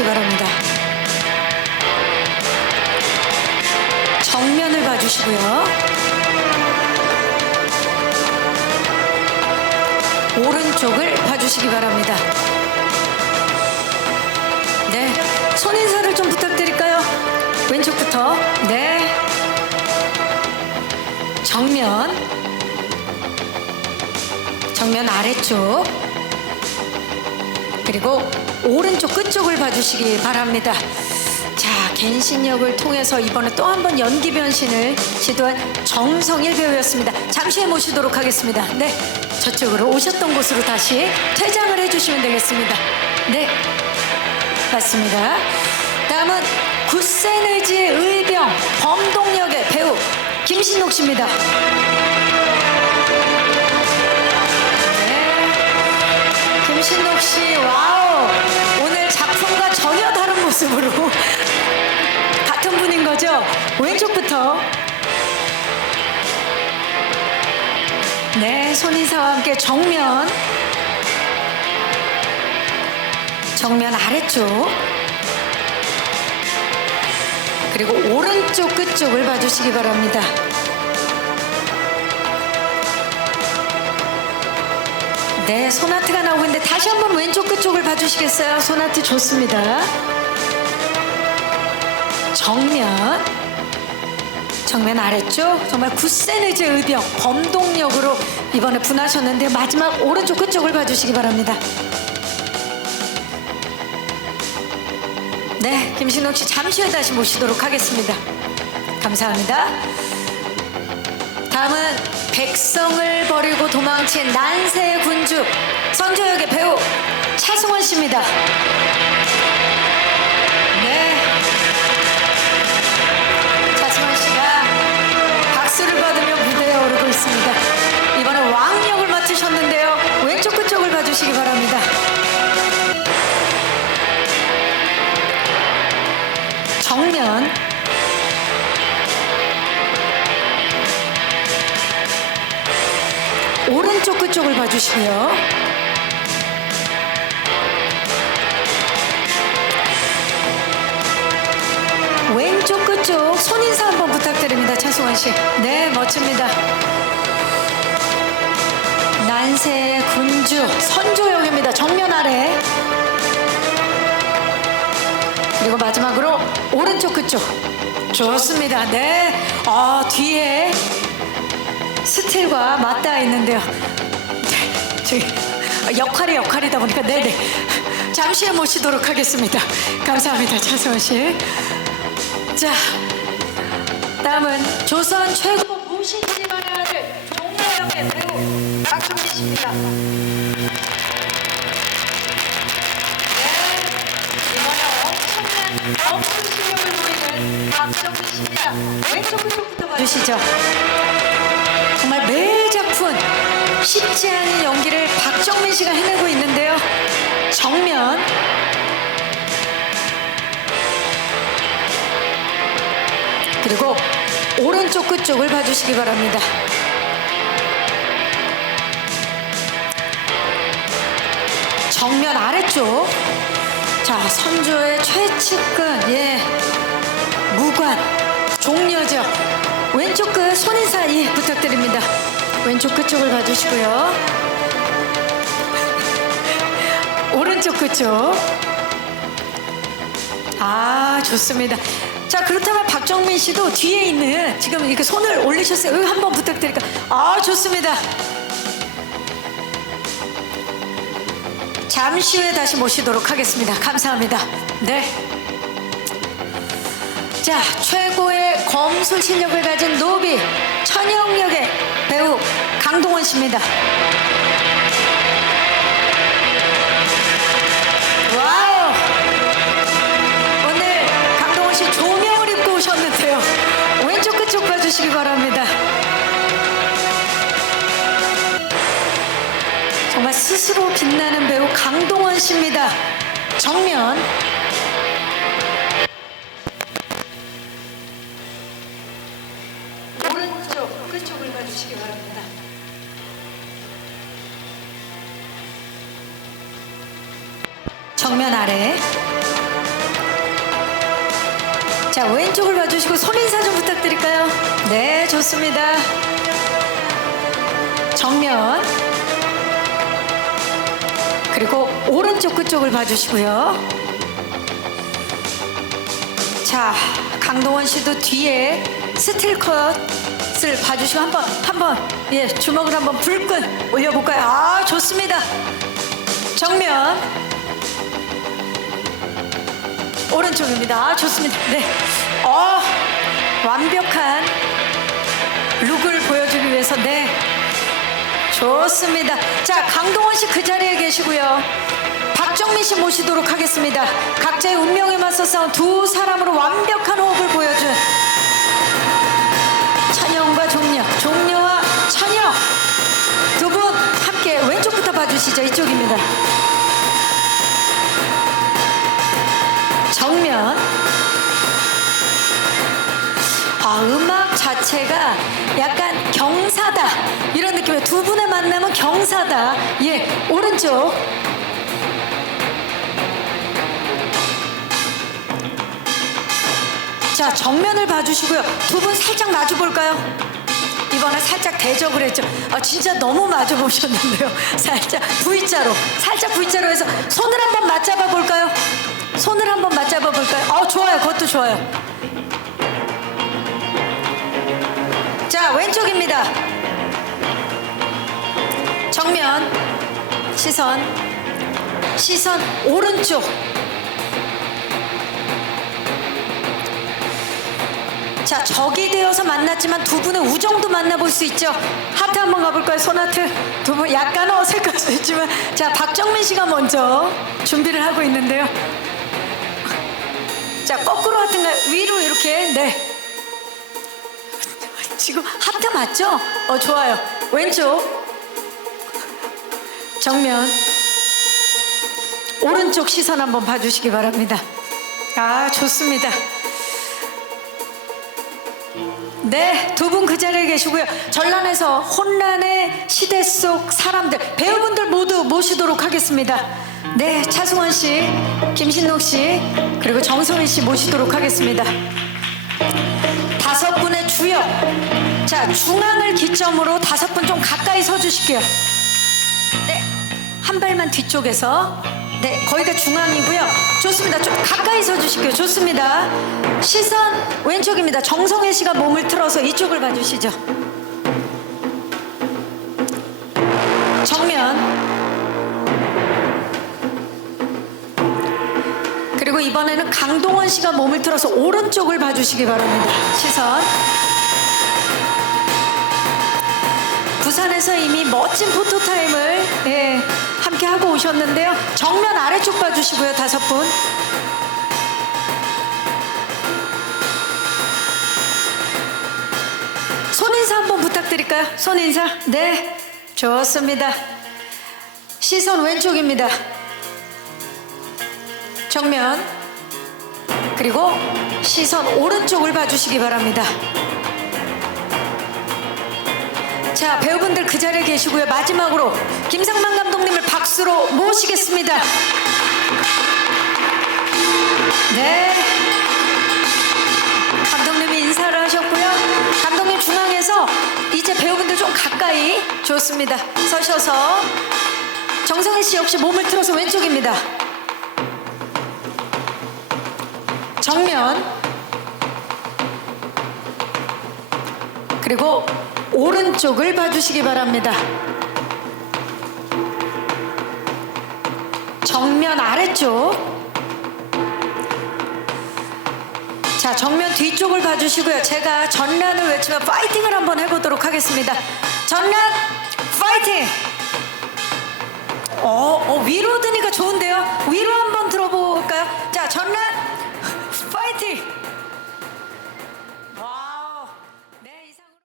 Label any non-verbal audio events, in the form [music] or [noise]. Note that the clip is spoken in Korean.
봐주시기 바랍니다. 정면을 봐주시고요. 오른쪽을 봐주시기 바랍니다. 네, 손 인사를 좀 부탁드릴까요? 왼쪽부터. 네. 정면. 정면 아래쪽. 그리고 오른쪽 끝쪽을 봐주시기 바랍니다. 자, 갱신역을 통해서 이번에 또 한 번 연기 변신을 시도한 정성일 배우였습니다. 잠시 후에 모시도록 하겠습니다. 네, 저쪽으로 오셨던 곳으로 다시 퇴장을 해주시면 되겠습니다. 네, 맞습니다. 다음은 구센의지의 의병 범동역의 배우 김신옥 씨입니다. 네. 김신옥 씨, 와우! 오늘 작품과 전혀 다른 모습으로 [laughs] 같은 분인 거죠? 왼쪽부터. 네, 손인사와 함께 정면. 정면 아래쪽. 그리고 오른쪽 끝쪽을 봐주시기 바랍니다. 네, 소나트가 나오고 있는데 다시 한번 왼쪽 끝쪽을 봐주시겠어요? 소나트 좋습니다. 정면, 정면 아래쪽 정말 구세네즈 의병 범동력으로 이번에 분하셨는데 마지막 오른쪽 끝쪽을 봐주시기 바랍니다. 네, 김신옥 씨 잠시 후에 다시 모시도록 하겠습니다. 감사합니다. 다음은 백성을 버리고 도망친 난세 군주 선조역의 배우 차승원 씨입니다. 오른쪽 끝쪽을 봐주시고요. 왼쪽 끝쪽 손 인사 한번 부탁드립니다. 차승원 씨. 네, 멋집니다. 난세 군주 선조역입니다. 정면 아래. 그리고 마지막으로 오른쪽 끝쪽. 좋습니다. 네. 아, 뒤에 스틸과 맞닿아 있는데요. 네, 저기 역할이 역할이다 보니까 네네. 잠시 후에 모시도록 하겠습니다. 감사합니다. 차승원 씨. 자, 다음은 조선 최고 무신지만의 아들 종래역의 배우 박정민 씨입니다. 네, 이번에 엄청난 엄청 실력을 보이는 박정민 씨입니다. 왼쪽 끝쪽부터 봐주시죠. 쉽지 않은 연기를 박정민 씨가 해내고 있는데요. 정면. 그리고 오른쪽 끝쪽을 봐주시기 바랍니다. 정면 아래쪽. 자 선조의 최측근 예. 무관 종려죠 왼쪽 끝 손인사 예 부탁드립니다 왼쪽 끝쪽을 봐주시고요. 오른쪽 끝쪽. 아 좋습니다. 자 그렇다면 박정민 씨도 뒤에 있는 지금 이렇게 손을 올리셨어요. 한번 부탁드릴까 아 좋습니다. 잠시 후에 다시 모시도록 하겠습니다. 감사합니다. 네. 자, 최고의 검술 실력을 가진 노비 천영역의 배우 강동원 씨입니다. 오늘 강동원 씨 조명을 입고 오셨는데요. 왼쪽 끝쪽 봐주시기 바랍니다. 정말 스스로 빛나는 배우 강동원 씨입니다. 정면 정면 아래 자, 왼쪽을 봐주시고 손인사 좀 부탁드릴까요? 네, 좋습니다. 정면. 그리고 오른쪽 끝쪽을 봐주시고요. 자, 강동원 씨도 뒤에 스틸 컷을 봐주시고 한번 한번 예 주먹을 한번 불끈 올려볼까요? 아 좋습니다. 정면 오른쪽입니다. 아, 좋습니다. 네, 어 완벽한 룩을 보여주기 위해서 네 좋습니다. 자, 강동원 씨 그 자리에 계시고요. 박정민 씨 모시도록 하겠습니다. 각자의 운명에 맞서 싸운 두 사람으로 완벽한 호흡을 보여준 찬영과 종려, 종려와 찬영 두 분 함께 왼쪽부터 봐주시죠. 이쪽입니다. 자체가 약간 경사다. 이런 느낌의 두 분의 만남은 경사다. 예, 오른쪽. 자, 정면을 봐주시고요. 두 분 살짝 마주 볼까요? 이번에 살짝 대적을 했죠. 아, 진짜 너무 마주 보셨는데요. [laughs] 살짝 V자로, 살짝 V자로 해서 손을 한번 맞잡아 볼까요? 손을 한번 맞잡아 볼까요? 아, 좋아요. 그것도 좋아요. 왼쪽입니다. 정면, 시선, 시선, 오른쪽. 자, 적이 되어서 만났지만 두 분의 우정도 만나볼 수 있죠. 하트 한번 가볼까요? 손하트. 두 분 약간 어색할 [laughs] 수 있지만. 자, 박정민 씨가 먼저 준비를 하고 있는데요. 자, 거꾸로 하트인가요? 위로 이렇게. 네. 지금 하트 맞죠? 어, 좋아요. 왼쪽. 정면. 오른쪽 시선 한번 봐주시기 바랍니다. 아, 좋습니다. 네, 두 분 그 자리에 계시고요. 전란에서 혼란의 시대 속 사람들, 배우분들 모두 모시도록 하겠습니다. 네, 차승원 씨, 김신록 씨, 그리고 정소희 씨 모시도록 하겠습니다. 다섯 분의 주역. 자, 중앙을 기점으로 다섯 분 좀 가까이 서 주실게요. 네, 한 발만 뒤쪽에서. 네, 거기가 중앙이고요. 좋습니다. 좀 가까이 서 주실게요. 좋습니다. 시선 왼쪽입니다. 정성혜 씨가 몸을 틀어서 이쪽을 봐주시죠. 정면. 그리고 이번에는 강동원 씨가 몸을 틀어서 오른쪽을 봐주시기 바랍니다. 시선. 부산에서 이미 멋진 포토타임을 예, 함께 하고 오셨는데요. 정면 아래쪽 봐주시고요. 다섯 분. 손인사 한번 부탁드릴까요? 손인사. 네. 좋습니다. 시선 왼쪽입니다. 정면. 그리고 시선 오른쪽을 봐주시기 바랍니다. 자, 배우분들 그 자리에 계시고요. 마지막으로 김상만 감독님을 박수로 모시겠습니다. 네. 감독님이 인사를 하셨고요. 감독님 중앙에서 이제 배우분들 좀 가까이 좋습니다. 서셔서 정성희 씨 역시 몸을 틀어서 왼쪽입니다. 정면 그리고 오른쪽을 봐주시기 바랍니다. 정면 아래쪽 자 정면 뒤쪽을 봐주시고요. 제가 전란을 외치면 파이팅을 한번 해보도록 하겠습니다. 전란 파이팅! 어, 어 위로 드니까 좋은데요? 위로 한번 들어볼까요? 자 전란 fighting.